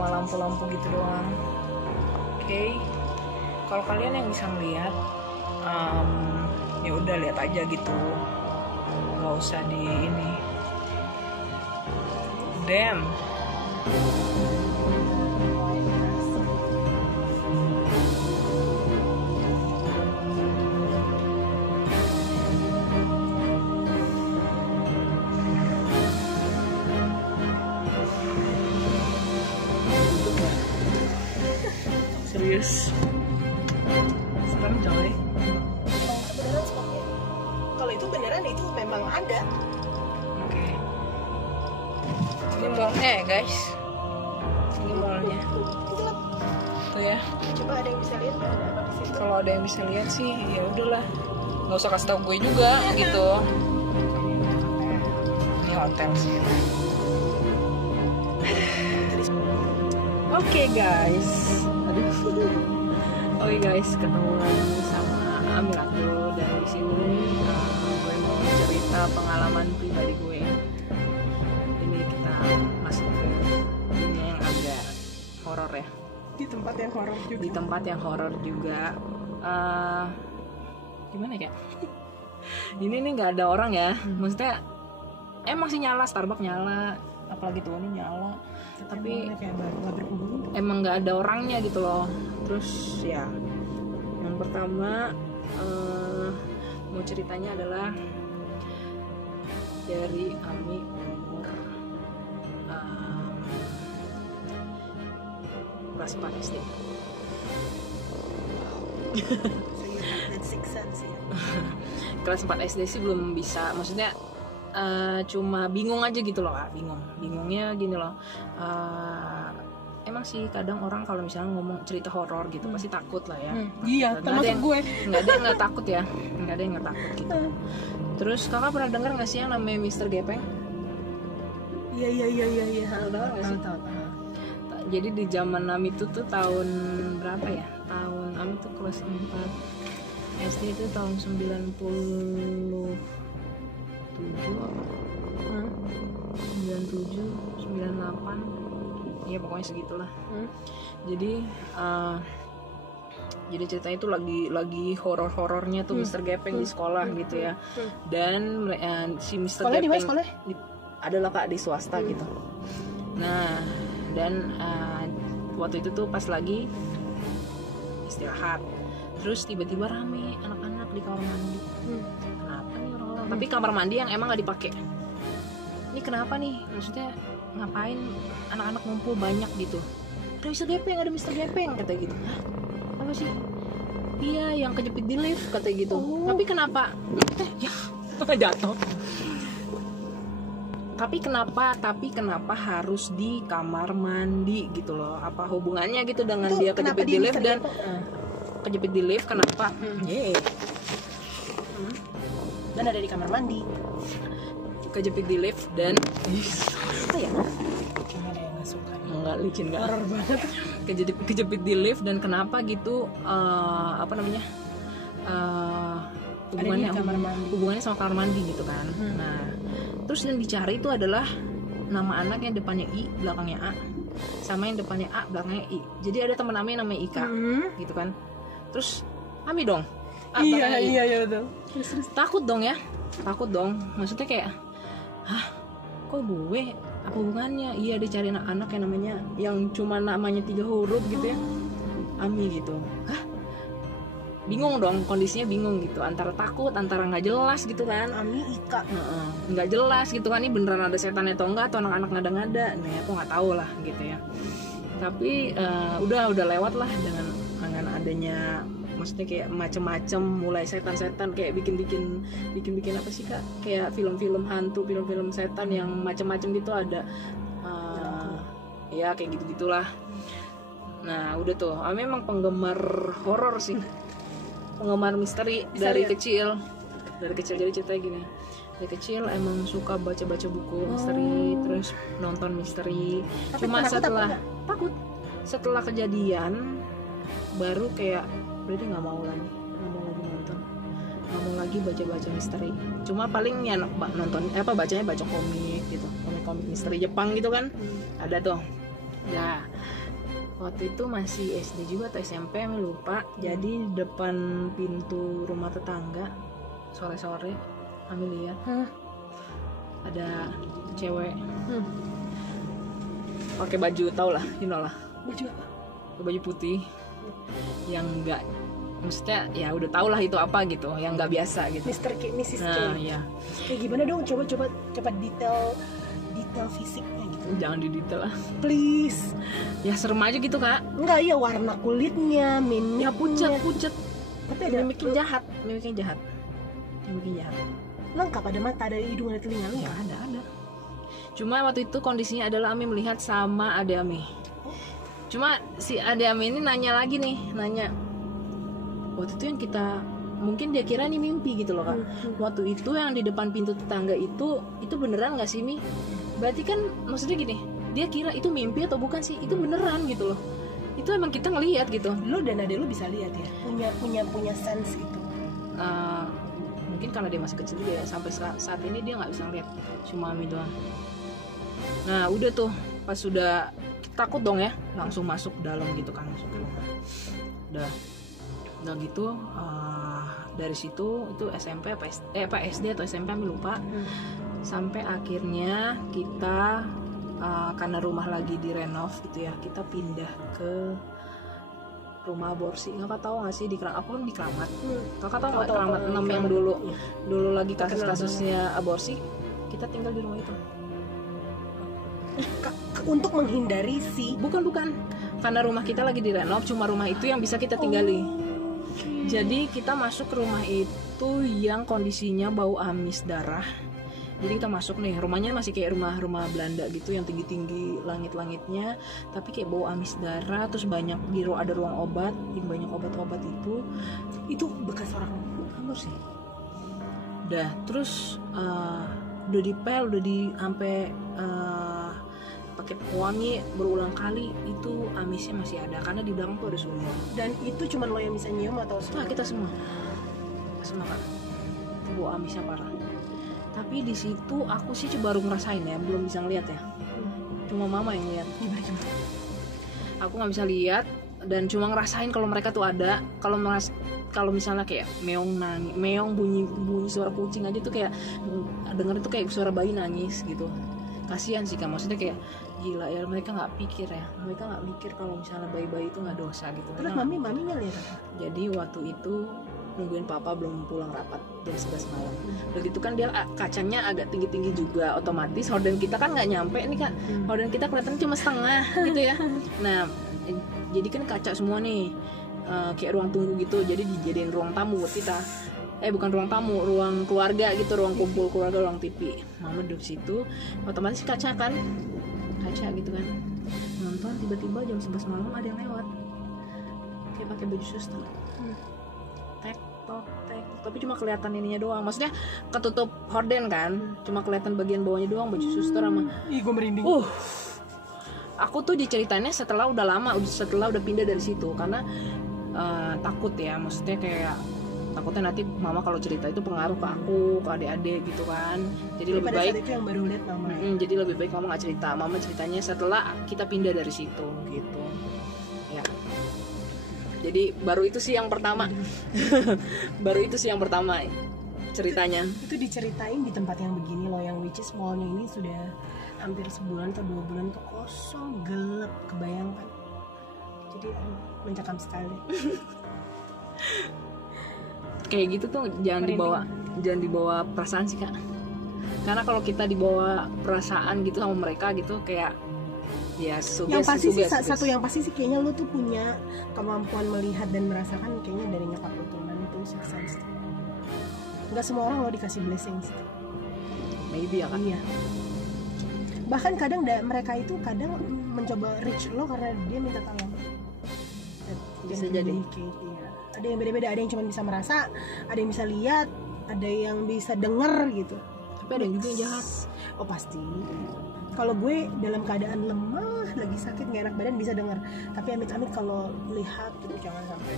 cuma lampu-lampu gitu doang. Oke. Kalau kalian yang bisa ngeliat, ya udah lihat aja gitu, nggak usah di ini. Damn. Serius. Serem coy. Beneran spotnya. Kalau itu beneran itu memang ada. Oke. Ini mallnya ya guys. Ini mallnya. Tuh ya. Coba ada yang bisa lihat ada apa di situ? Kalau ada yang bisa lihat sih, ya udahlah. Nggak usah kasih tau gue juga gitu. Ini hotel sih. Oke guys. Oke guys, ketemu lagi sama Amiratul dan di sini gue mau cerita pengalaman pribadi gue. Ini kita masuk ke dunia yang agak horor ya. Di tempat yang horor juga. Di tempat yang horor juga. Gimana ya? Ini nih nggak ada orang ya. Maksudnya emang sih nyala, Starbucks nyala, apalagi tuh ini nyala. Tapi emang nggak ada orangnya gitu loh. Terus ya, yang pertama mau ceritanya adalah dari Ami umur kelas 4 SD. Kelas 4 SD sih belum bisa, maksudnya cuma bingung aja gitu loh Kak, bingungnya gini loh. Emang sih kadang orang kalau misalnya ngomong cerita horor gitu pasti takut lah ya. Iya, termasuk gue. Nggak ada yang nggak takut ya, nggak ada yang nggak takut gitu. Terus kakak pernah dengar nggak sih yang namanya Mr. Gepeng? Iya. Tahu nggak sih? Tahu. Jadi di zaman Ami itu tuh tahun berapa ya? Tahun Ami tuh kelas 4 SD itu tahun 97 97 98, ya pokoknya segitulah. Jadi ceritanya itu lagi horor-horornya tuh Mr. Gepeng di sekolah gitu ya. Dan si Mr. Sekolah Gepeng di mana? adalah Kak di swasta gitu. Nah, dan waktu itu tuh pas lagi istirahat, terus tiba-tiba rame anak-anak di kamar mandi. Kenapa nih orang-orang? Tapi kamar mandi yang emang nggak dipakai. Ini kenapa nih? Maksudnya ngapain anak-anak ngumpul banyak gitu? Ada Mr. Gepeng kata gitu. Hah? Apa sih? Iya, yang kejepit di lift kata gitu. Tapi kenapa? Ya, jatuh. Tapi kenapa harus di kamar mandi gitu loh? Apa hubungannya gitu dengan Itu dia kejepit di lift dan kejepit di lift kenapa? Dan ada di kamar mandi. Kejepit di lift dan Apa ya? Enggak licin enggak. Horor banget. Kejepit di lift dan kenapa gitu hubungannya sama kamar mandi gitu kan. Nah, terus yang dicari itu adalah nama anak yang depannya I, belakangnya A, sama yang depannya A, belakangnya I. Jadi ada teman Ami yang namanya Ika, gitu kan. Terus Ami dong. Iya betul. Takut dong. Maksudnya kayak, hah, kok gue? Apa hubungannya? Iya, dia cari anak yang namanya, yang cuma namanya 3 huruf gitu ya. Ami gitu. Hah? Bingung dong, kondisinya bingung gitu, antara takut, antara nggak jelas gitu kan. Ami Ika. Nggak jelas gitu kan, ini beneran ada setan atau enggak, atau anak-anak ngada-ngada. Nah, aku nggak tahu lah gitu ya. Tapi udah lewat lah dengan adanya, maksudnya kayak macem-macem, mulai setan-setan kayak bikin apa sih Kak, kayak film-film hantu, film-film setan yang macem-macem gitu ada. Ya kayak gitu-gitulah. Nah udah tuh, memang penggemar horor sih, penggemar misteri dari kecil. Jadi ceritanya gini, dari kecil emang suka baca-baca buku misteri, terus nonton misteri. Tapi cuma takut setelah kejadian baru kayak berarti nggak mau lagi nonton, nggak mau lagi baca misteri. Cuma paling ya nonton bacanya baca komik gitu, komik misteri Jepang gitu kan. Ada tuh Nah, waktu itu masih SD juga atau SMP, lupa. Jadi depan pintu rumah tetangga sore-sore kami lihat ada cewek pakai baju, tau lah, lah, Baju apa? baju putih yang enggak, maksudnya ya udah tau lah itu apa gitu, yang nggak biasa gitu. Mr. K, Mrs. K. Nah, iya. Kayak gimana dong? Coba detail fisiknya gitu. Jangan didetail lah. Please. Ya serem aja gitu kak. Enggak, iya warna kulitnya, mimiknya. Ya pucet. Tapi ada mimiknya jahat. Lengkap, ada mata, ada hidung, ada telinga, Ya lengkap. ada. Cuma waktu itu kondisinya adalah Ami melihat sama ade Ami. Cuma si ade Ami ini nanya lagi nih, waktu itu yang kita, mungkin dia kira ini mimpi gitu loh kak. Waktu itu yang di depan pintu tetangga itu beneran nggak sih Mi? Berarti kan maksudnya gini, dia kira itu mimpi atau bukan sih? Itu beneran gitu loh. Itu emang kita ngelihat gitu. Lu dan adek lu bisa lihat ya, punya sense gitu. Mungkin karena dia masih kecil juga ya, sampai saat ini dia nggak bisa ngeliat, cuma Ami doang. Nah udah tuh, pas sudah takut dong ya, langsung masuk dalam gitu kan, masuk ke rumah. Udah gitu, dari situ itu SMP apa SD atau SMP Ami lupa. Sampai akhirnya kita karena rumah lagi direnov gitu ya, kita pindah ke rumah aborsi. Kakak tahu nggak sih aku kan di Keramat. Kakak tahu nggak Keramat 6 yang dulu lagi kasusnya aborsi, kita tinggal di rumah itu. Untuk menghindari bukan karena rumah kita lagi direnov, cuma rumah itu yang bisa kita tinggali. Jadi kita masuk ke rumah itu yang kondisinya bau amis darah. Jadi kita masuk nih, rumahnya masih kayak rumah Belanda gitu, yang tinggi-tinggi langit-langitnya, tapi kayak bau amis darah. Terus banyak ada ruang obat, yang banyak obat-obat itu bekas orang hamur sih. Udah, terus udah dipel, sampai pakai pewangi berulang kali, itu amisnya masih ada karena di belakang tuh ada sumur. Dan itu cuma lo yang bisa nyium atau semua? Nah, kita semua kak, itu bau amisnya parah. Tapi di situ aku sih baru ngerasain ya, belum bisa ngeliat ya. Cuma mama yang lihat. Aku nggak bisa lihat dan cuma ngerasain kalau mereka tuh ada. Kalau misalnya kayak meong bunyi suara kucing aja tuh kayak denger itu kayak suara bayi nangis gitu. Kasihan sih kak, maksudnya kayak gila ya, mereka nggak mikir kalau misalnya bayi-bayi itu nggak dosa gitu. Terus mami nggak lihat apa? Jadi waktu itu nungguin papa belum pulang rapat jam 11 malam. Begitu kan dia kacanya agak tinggi-tinggi juga, otomatis horden kita kan nggak nyampe nih kak. Horden kita kelihatan cuma setengah gitu ya. Nah jadi kan kaca semua nih, kayak ruang tunggu gitu, jadi dijadiin ruang tamu buat kita. Bukan ruang tamu, ruang keluarga gitu, ruang kumpul keluarga, ruang TV. Mama duduk situ, otomatis kaca gitu kan, nonton. Tiba-tiba jam 11 malam ada yang lewat kayak pakai baju suster, tek, tapi cuma kelihatan ininya doang, maksudnya ketutup horden kan, cuma kelihatan bagian bawahnya doang, baju suster sama. Ih, gue merinding. Aku tuh diceritainnya setelah udah pindah dari situ, karena takut ya, maksudnya kayak takutnya nanti mama kalau cerita itu pengaruh ke aku, ke adik-adik gitu kan. Jadi lebih baik itu yang baru lihat mama. Jadi lebih baik mama nggak cerita. Mama ceritanya setelah kita pindah dari situ gitu. Ya. Jadi baru itu sih yang pertama. Ceritanya. Itu diceritain di tempat yang begini loh, yang which is mallnya ini sudah hampir sebulan atau 2 bulan tuh kosong, gelap, kebayangkan. Jadi mencekam sekali. Kayak gitu tuh jangan dibawa perasaan sih kak, karena kalau kita dibawa perasaan gitu sama mereka gitu, kayak ya yang pasti satu yang pasti sih kayaknya lu tuh punya kemampuan melihat dan merasakan, kayaknya dari nyokap lu tuh, itu sukses. Nggak semua orang lo dikasih blessing sih. Maybe ya kan. Iya. Bahkan kadang mereka itu kadang mencoba reach lo karena dia minta tolong. Bisa jadi. Iya. Ada yang beda-beda, ada yang cuma bisa merasa, ada yang bisa lihat, ada yang bisa denger gitu. Tapi ada yang juga yang jahat. Oh pasti. Kalau gue dalam keadaan lemah, lagi sakit, nggak enak badan bisa denger. Tapi amit-amit kalau lihat gitu jangan sampai.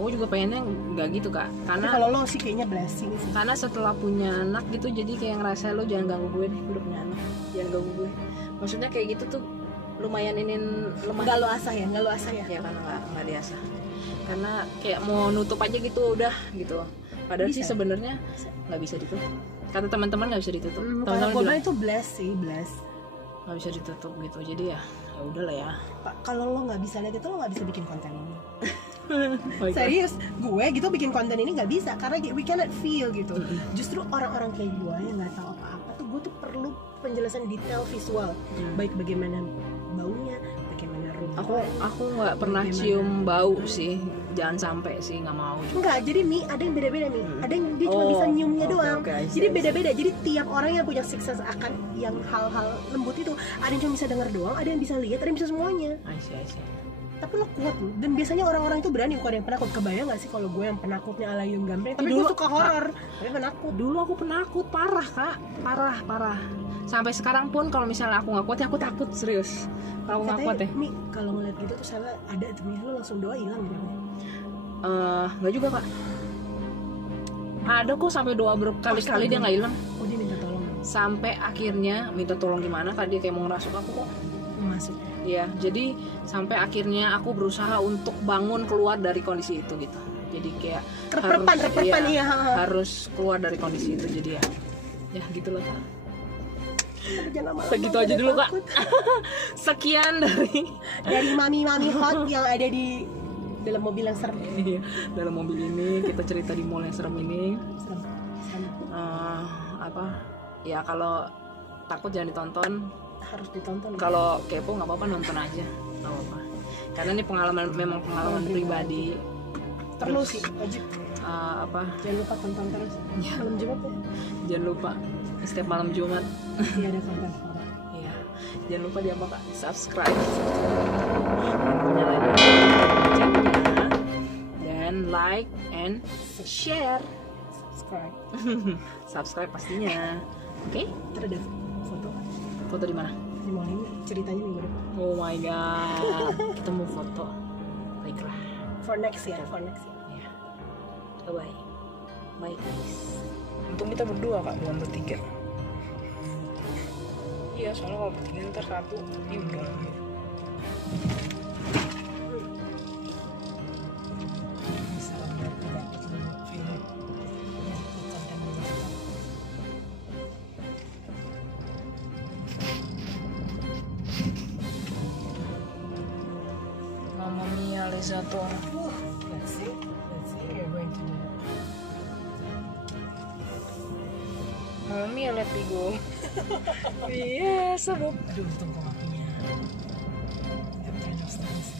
Aku juga pengennya nggak gitu kak, karena kalau lo sih kayaknya blessing sih. Karena setelah punya anak gitu, jadi kayak ngerasa lo jangan ganggu gue nih, udah punya anak, jangan ganggu gue. Maksudnya kayak gitu tuh lumayan lemah. Nggak lo asah ya? Ya karena nggak diasah. Karena kayak mau nutup aja gitu udah gitu. Padahal Bisa. sih sebenarnya nggak bisa ditutup. Kata teman-teman nggak bisa ditutup. Kalau Teman-teman gue bilang itu bless nggak bisa ditutup gitu. Jadi ya udahlah ya. Pak, kalau lo nggak bisa lihat itu lo nggak bisa bikin konten ini. Oh my God. Serius, gue gitu bikin konten ini nggak bisa karena we cannot feel gitu. Justru orang-orang kayak gue yang nggak tahu apa-apa tuh, gue tuh perlu penjelasan detail visual, baik bagaimana baunya, bagaimana rumput. Aku nggak pernah cium bau sih, jangan sampai sih, nggak mau juga. Enggak, jadi ada yang beda-beda nih. Ada yang dia cuma Oh, bisa nyiumnya oke, doang. oke, I see, Jadi I see. beda-beda. Jadi tiap orang yang punya sixth sense akan yang hal-hal lembut itu, ada yang cuma bisa dengar doang, ada yang bisa lihat, ada yang bisa semuanya. I see. Tapi lo kuat loh. Dan biasanya orang-orang itu berani, bukan yang penakut. Kebayang gak sih kalau gue yang penakutnya ala Yung Gambreng? Tapi gue Dulu- suka horor, tapi penakut. Dulu aku penakut parah kak, parah. Sampai sekarang pun kalau misalnya aku nggak kuat ya aku takut serius. Kalau aku nggak kuat ya. Mi, kalau ngeliat gitu tuh salah ada tuh Mi, lo langsung doa hilang gitu. Nggak juga kak. Ada kok sampai doa berkali-kali dia nggak hilang. Oh, dia minta tolong Sampai akhirnya minta tolong gimana kak, dia kayak mau ngerasuk aku kok. masuk. Ya, jadi sampai akhirnya aku berusaha untuk bangun keluar dari kondisi itu gitu. Jadi kayak Reprepan, iya. harus keluar dari kondisi itu. Jadi ya gitu loh kak. Tapi jangan lama-lama, Segitu gue aja udah dulu kak. takut. Sekian dari Mami hot yang ada di dalam mobil yang serem. dalam mobil ini, kita cerita di mall yang serem ini. Serem. Ya kalau takut jangan ditonton, Harus ditonton. kalau kepo nggak apa-apa, nonton aja, nggak apa-apa. Karena ini memang pengalaman pribadi. Perlu Terus, sih, wajib. Jangan lupa tonton terus. Malam Jumat ya. Jangan lupa setiap malam Jumat. Iya, ada konten horor. Iya, jangan lupa di apa kak? Subscribe, dan like and share. Subscribe pastinya. Oke? Ntar ada foto Foto di mana? di mall ini, ceritanya minggu depan. Oh my god, kita mau foto. Baiklah. For next year. Ya. Bye. Bye guys. Untung kita berdua kak, bukan bertiga. Iya, soalnya kalau bertiga ntar satu nimbrung. Mamma mia, Lezator. Let's see you're going to do it. Mamma mia, let me go. Iya, sebab. Aduh, untung kok apinya. That kind of stance.